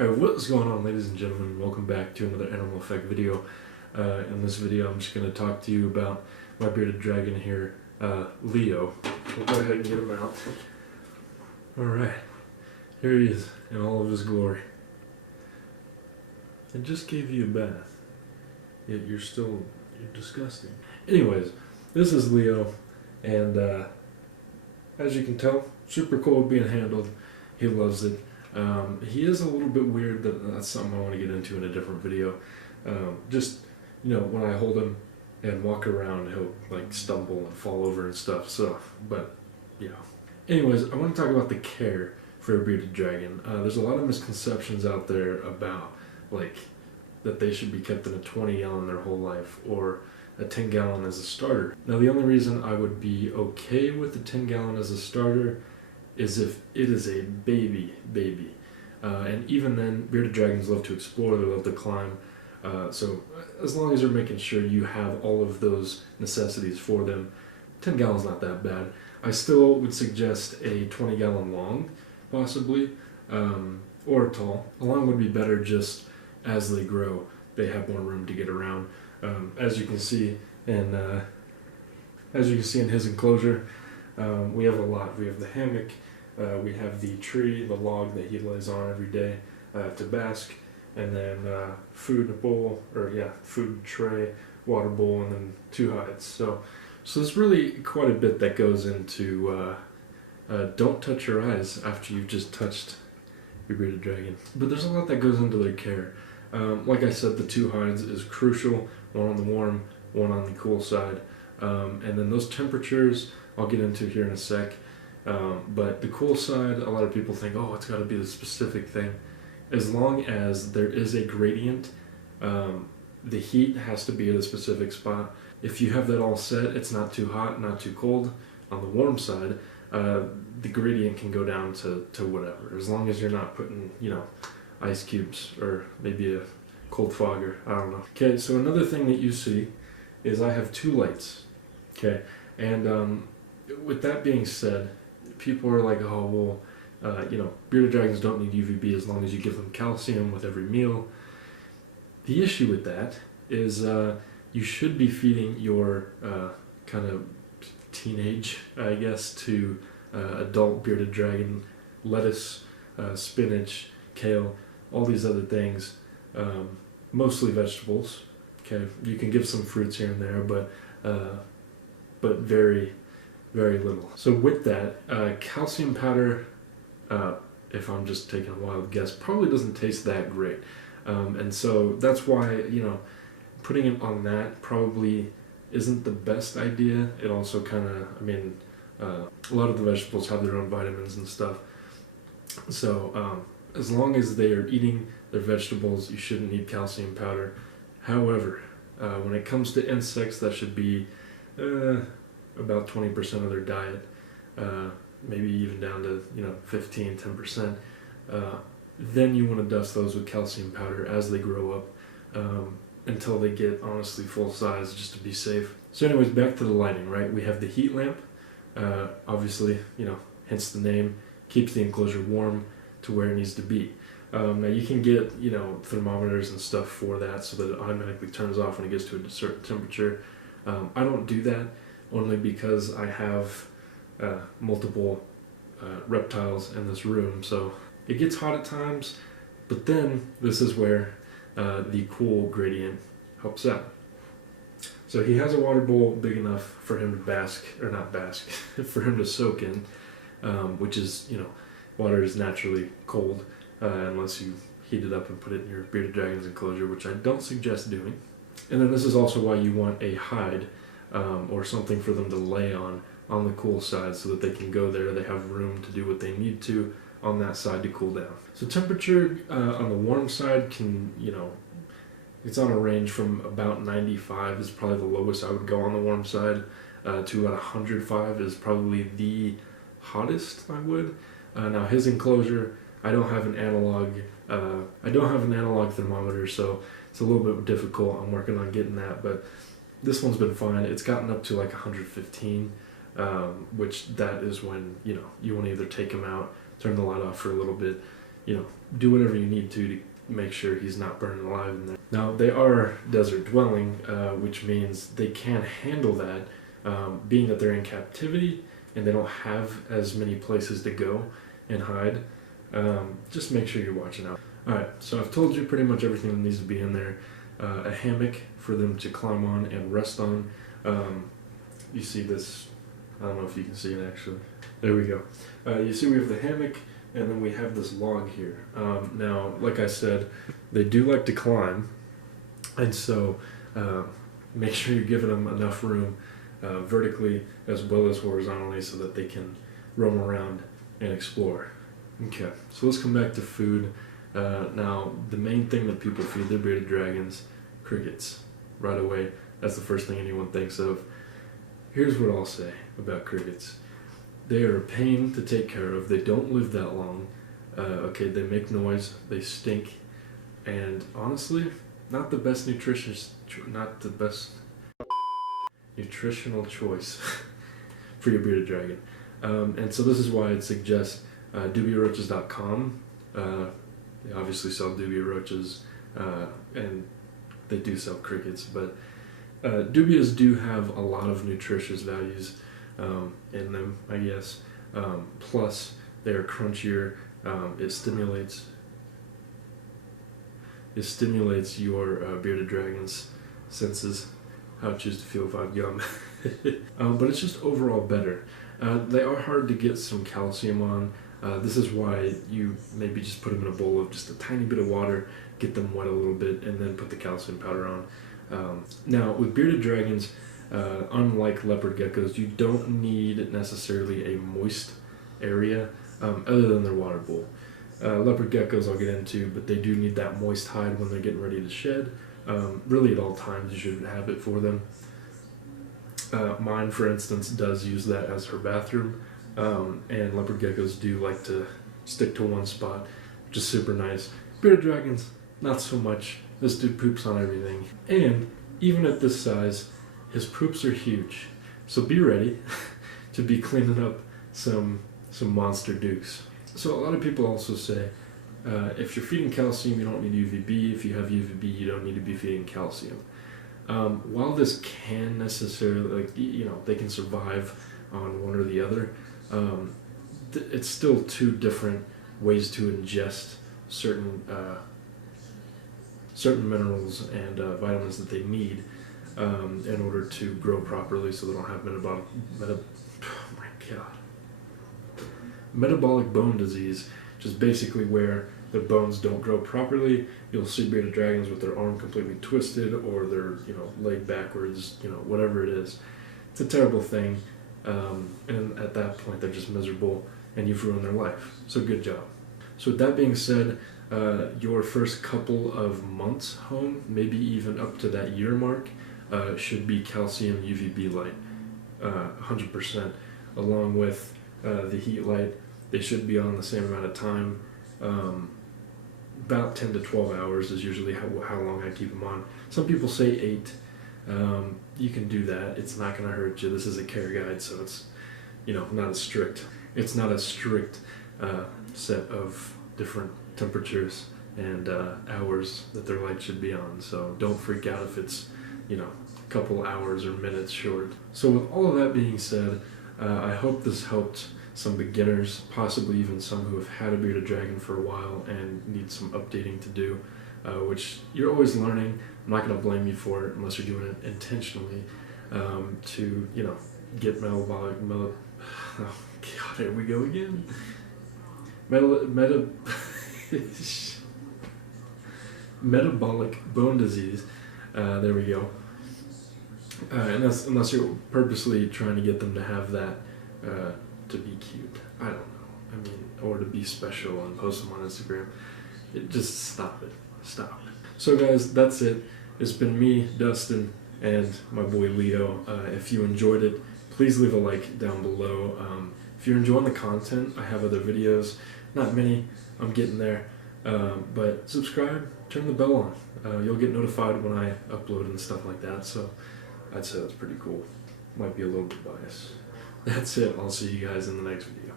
Alright, what's going on, ladies and gentlemen? Welcome back to another Animal Effect video. In this video I'm just going to talk to you about my bearded dragon here, Leo. We'll go ahead and get him out. Alright, here he is in all of his glory. I just gave you a bath, yet you're disgusting. Anyways, this is Leo, and as you can tell, super cool being handled. He loves it. He is a little bit weird. That's something I want to get into in a different video. Just, when I hold him and walk around, he'll like stumble and fall over and stuff. So, but, Anyways, I want to talk about the care for a bearded dragon. There's a lot of misconceptions out there about, that they should be kept in a 20-gallon their whole life, or a 10-gallon as a starter. Now, the only reason I would be okay with the 10-gallon as a starter is if it is a baby. And even then, bearded dragons love to explore, they love to climb. So as long as you're making sure you have all of those necessities for them, 10 gallons not that bad. I still would suggest a 20-gallon long, possibly, or tall. A long would be better just as they grow. They have more room to get around. As you can see in his enclosure, we have a lot. We have the hammock, we have the tree, the log that he lays on every day to bask, and then food tray, water bowl, and then 2 hides. So there's really quite a bit that goes into don't touch your eyes after you've just touched your bearded dragon. But there's a lot that goes into their care. Like I said, the 2 hides is crucial, one on the warm, one on the cool side. And then those temperatures I'll get into here in a sec. But the cool side, a lot of people think, oh, it's got to be the specific thing. As long as there is a gradient, the heat has to be at a specific spot. If you have that all set, it's not too hot, not too cold. On the warm side, the gradient can go down to whatever, as long as you're not putting, ice cubes or maybe a cold fogger, I don't know. Okay, so another thing that you see is I have 2 lights. Okay, and with that being said, people are like, oh, well, bearded dragons don't need UVB as long as you give them calcium with every meal. The issue with that is you should be feeding your kind of teenage, I guess, to adult bearded dragon lettuce, spinach, kale, all these other things, mostly vegetables. Okay, you can give some fruits here and there, but very, very little. So with that, calcium powder, if I'm just taking a wild guess, probably doesn't taste that great. And so that's why, putting it on that probably isn't the best idea. It also kind of, a lot of the vegetables have their own vitamins and stuff. So as long as they are eating their vegetables, you shouldn't need calcium powder. However, when it comes to insects, that should be about 20% of their diet, maybe even down to 15, 10%. Then you want to dust those with calcium powder as they grow up, until they get honestly full size, just to be safe. So anyways, back to the lighting, right? We have the heat lamp, obviously, hence the name, keeps the enclosure warm to where it needs to be. Now you can get thermometers and stuff for that, so that it automatically turns off when it gets to a certain temperature. I don't do that only because I have multiple reptiles in this room, so it gets hot at times. But then this is where the cool gradient helps out. So he has a water bowl big enough for him to for him to soak in, which is, water is naturally cold unless you heat it up and put it in your bearded dragon's enclosure, which I don't suggest doing. And then this is also why you want a hide or something for them to lay on the cool side, so that they can go there, they have room to do what they need to on that side to cool down. So temperature on the warm side can, it's on a range from about 95 is probably the lowest I would go on the warm side, to about 105 is probably the hottest I would. Now his enclosure, I don't have an analog thermometer, so it's a little bit difficult. I'm working on getting that, but this one's been fine. It's gotten up to like 115, which that is when, you want to either take him out, turn the light off for a little bit, do whatever you need to make sure he's not burning alive in there. Now, they are desert dwelling, which means they can't handle that, being that they're in captivity and they don't have as many places to go and hide. Just make sure you're watching out. Alright, so I've told you pretty much everything that needs to be in there. A hammock for them to climb on and rest on. You see this, I don't know if you can see it actually. There we go. You see we have the hammock, and then we have this log here. Now, like I said, they do like to climb, and so make sure you're giving them enough room vertically as well as horizontally so that they can roam around and explore. Okay, so let's come back to food. Now, the main thing that people feed their bearded dragons, crickets. Right away, that's the first thing anyone thinks of. Here's what I'll say about crickets. They are a pain to take care of. They don't live that long. Okay, they make noise, they stink, and honestly, not the best nutritional choice for your bearded dragon. And so this is why I'd suggest dubiaroaches.com. They obviously sell dubia roaches, and they do sell crickets, but dubias do have a lot of nutritious values in them, I guess. Plus, they are crunchier. It stimulates your bearded dragon's senses, how it choose to feel vibe yum. But it's just overall better. They are hard to get some calcium on. This is why you maybe just put them in a bowl of just a tiny bit of water, get them wet a little bit, and then put the calcium powder on. Now, with bearded dragons, unlike leopard geckos, you don't need necessarily a moist area other than their water bowl. Leopard geckos I'll get into, but they do need that moist hide when they're getting ready to shed. Really at all times you should have it for them. Mine, for instance, does use that as her bathroom, and leopard geckos do like to stick to one spot, which is super nice. Bearded dragons, not so much. This dude poops on everything, and even at this size, his poops are huge. So be ready to be cleaning up some monster dukes. So a lot of people also say, if you're feeding calcium, you don't need UVB. If you have UVB, you don't need to be feeding calcium. While this can necessarily, they can survive on one or the other, it's still two different ways to ingest certain minerals and vitamins that they need in order to grow properly, so they don't have metabolic bone disease, which is basically where their bones don't grow properly. You'll see bearded dragons with their arm completely twisted, or their leg backwards, whatever it is. It's a terrible thing, and at that point they're just miserable, and you've ruined their life. So good job. So with that being said, your first couple of months home, maybe even up to that year mark, should be calcium UVB light, 100%, along with the heat light. They should be on the same amount of time. About 10 to 12 hours is usually how long I keep them on. Some people say 8. You can do that. It's not going to hurt you. This is a care guide, so it's not as strict. It's not a strict set of different temperatures and hours that their light should be on. So don't freak out if it's a couple hours or minutes short. So with all of that being said, I hope this helped some beginners, possibly even some who have had a bearded dragon for a while and need some updating to do, which you're always learning. I'm not going to blame you for it unless you're doing it intentionally, to get metabolic. Oh God, here we go again. Metabolic bone disease. There we go. Unless you're purposely trying to get them to have that to be cute. I don't know. Or to be special and post them on Instagram. Just stop it. Stop. So guys, that's it. It's been me, Dustin, and my boy Leo. If you enjoyed it, please leave a like down below. If you're enjoying the content, I have other videos. Not many. I'm getting there. But subscribe, turn the bell on. You'll get notified when I upload and stuff like that. So I'd say that's pretty cool. Might be a little bit biased. That's it. I'll see you guys in the next video.